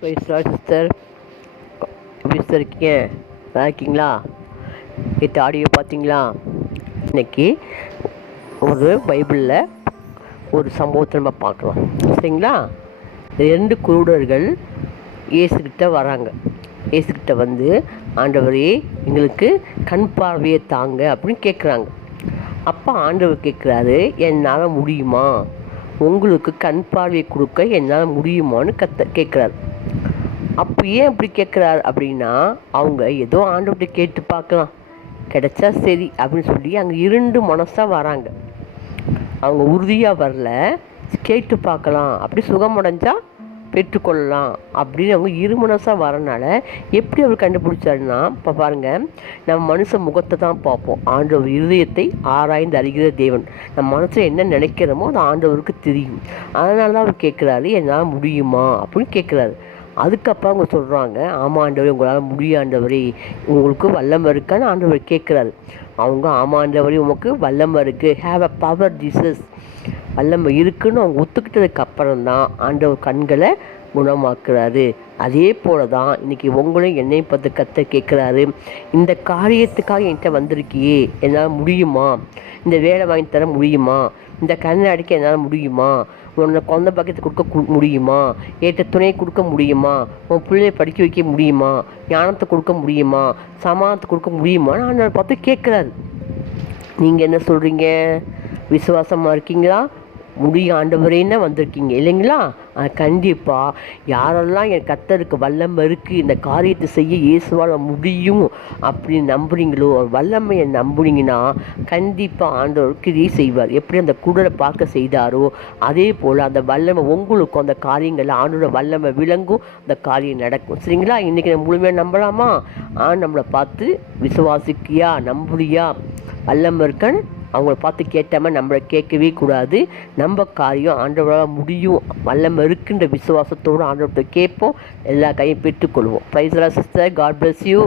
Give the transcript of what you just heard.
Sister, எப்படி sir இருக்கீங்க? நல்லா இருக்கீங்களா? நேற்று ஆடியோ பார்த்தீங்களா? இன்னைக்கு ஒரு பைபிளில் ஒரு சம்பவத்தை நம்ம பார்க்கலாம், சரிங்களா? 2 குருடர்கள் இயேசுக்கிட்ட வராங்க. இயேசுக்கிட்ட வந்து, ஆண்டவரே எங்களுக்கு கண் பார்வையை தாங்க அப்படின்னு கேட்குறாங்க. அப்போ ஆண்டவர் கேட்குறாரு, என்னால் முடியுமா? உங்களுக்கு கண் பார்வையை கொடுக்க என்னால் முடியுமான்னு கேட்குறாரு. அப்போ ஏன் அப்படி கேட்குறாரு அப்படின்னா, அவங்க ஏதோ ஆண்டவர்கிட்ட கேட்டு பார்க்கலாம், கிடைச்சா சரி அப்படின்னு சொல்லி அங்கே 2 மனசாக வராங்க. அவங்க உறுதியாக வரல, கேட்டு பார்க்கலாம், அப்படி சுகமடைஞ்சா பெற்றுக்கொள்ளலாம் அப்படின்னு அவங்க 2 மனசாக வரனால எப்படி அவர் கண்டுபிடிச்சாருன்னா, இப்போ பாருங்கள், நம்ம மனுஷ முகத்தை தான் பார்ப்போம், ஆண்டவர் இருதயத்தை ஆராய்ந்து அறிகிற தேவன். நம்ம மனசில் என்ன நினைக்கிறோமோ அது ஆண்டவருக்கு தெரியும். அதனால தான் அவர் கேட்குறாரு, என்னால் முடியுமா அப்படின்னு கேட்குறாரு. அதுக்கப்புறம் அவங்க சொல்கிறாங்க, ஆமாம் ஆண்டவரே, உங்களால் முடியாண்டவரே, உங்களுக்கு வல்லமை இருக்கான்னு ஆண்டவர் கேட்குறாரு. அவங்க, ஆமாம் ஆண்டவரே, உமக்கு வல்லமை இருக்குது, ஹேவ் அ பவர் ஜீசஸ், வல்லமை இருக்குன்னு அவங்க ஒத்துக்கிட்டதுக்கு அப்புறம் தான் ஆண்டவர் கண்களை குணமாக்குறாரு. அதே போல தான் இன்றைக்கி உங்களையும் என்னையும் பார்த்து கர்த்தர் கேட்குறாரு, இந்த காரியத்துக்காக என்கிட்ட வந்திருக்கியே, என்னால் முடியுமா? இந்த வேலை வாங்கி தர முடியுமா? இந்த கண்ணை அடிக்க என்னால் முடியுமா? உன்னை குழந்தை பாக்கியத்தை கொடுக்க முடியுமா? ஏற்ற துணையை கொடுக்க முடியுமா? உன் பிள்ளையை படிக்க வைக்க முடியுமா? ஞானத்தை கொடுக்க முடியுமா? சமாதானத்தை கொடுக்க முடியுமான்னு ஆண்டவர் பார்த்து கேட்குறாரு. நீங்கள் என்ன சொல்கிறீங்க? விசுவாசமாக இருக்கீங்களா? முடிய ஆண்டவரேன்னு வந்திருக்கீங்க இல்லைங்களா? கண்டிப்பாக யாரெல்லாம் என் கர்த்தருக்கு வல்லமை இருக்குது, இந்த காரியத்தை செய்ய இயேசுவால் முடியும் அப்படின்னு நம்புறீங்களோ, வல்லமையை நம்புனீங்கன்னா கண்டிப்பாக ஆண்டவர் கிரியை செய்வார். எப்படி அந்த குடரை பார்க்க செய்தாரோ அதே போல் அந்த வல்லமை உங்களுக்கும் அந்த காரியங்களில் ஆண்டோட வல்லமை விளங்கும், அந்த காரியம் நடக்கும், சரிங்களா? இன்றைக்கி நம்ம முழுமையாக நம்பலாமா? நம்மளை பார்த்து விசுவாசிக்கியா, நம்புறியா, வல்லமை இருக்கான்னு அவங்கள பார்த்து கேட்டாமல் நம்மளை கேட்கவே கூடாது. நம்ம காரியம் ஆண்டவரால் முடியும், வல்லமை இருக்குன்ற விசுவாசத்தோடு ஆண்டவர்கிட்ட கேட்போம், எல்லா கையும் பெற்றுக்கொள்வோம். Praise the Lord sister, God bless you.